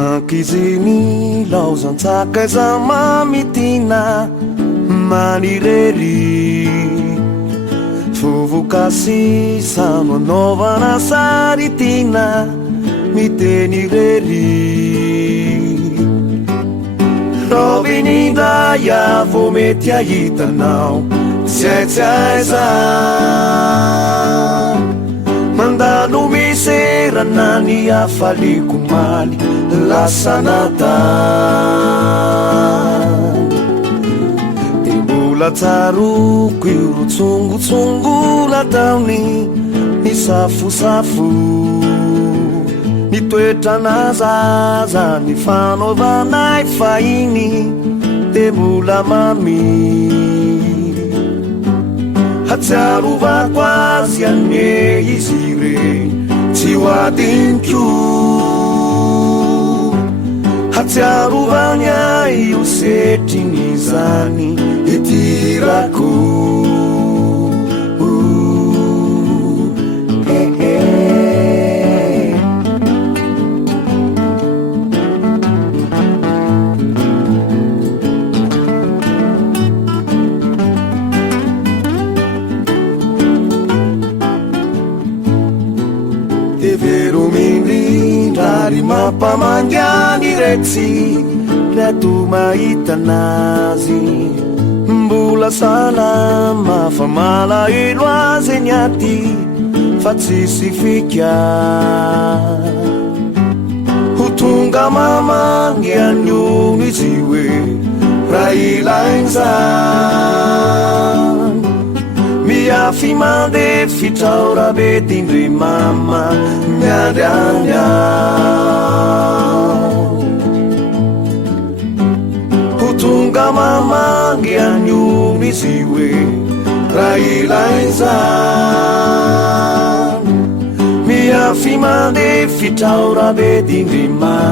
Kizini lausan takai sama mitina mani reri Fuvu kasi sama novana saritina miteni reri Rovini daya vometia itanau Siaisa Mandalo mi sera nani afali kumali Lasanatan Ibula taru kiru tsungu latauni Ni safu Ni tueta nazaza Ni fano vanai faini Ibula mami Hataruva quasi a me isire Tiwa dinkyu Hataruva nyai usetinizani Itiraku Pamangyani rezi Letu maitanazi Mbula salama Famala ilwaze nyati Fatsisi fikya Hutunga mama Ngianyu niziwe Raila inzan Mia fimande Fitaura bedindri mama Nyadanya Hutunga mama Ngianyu niziwe Raila inzan Mia fimande Fitaura bedindri mama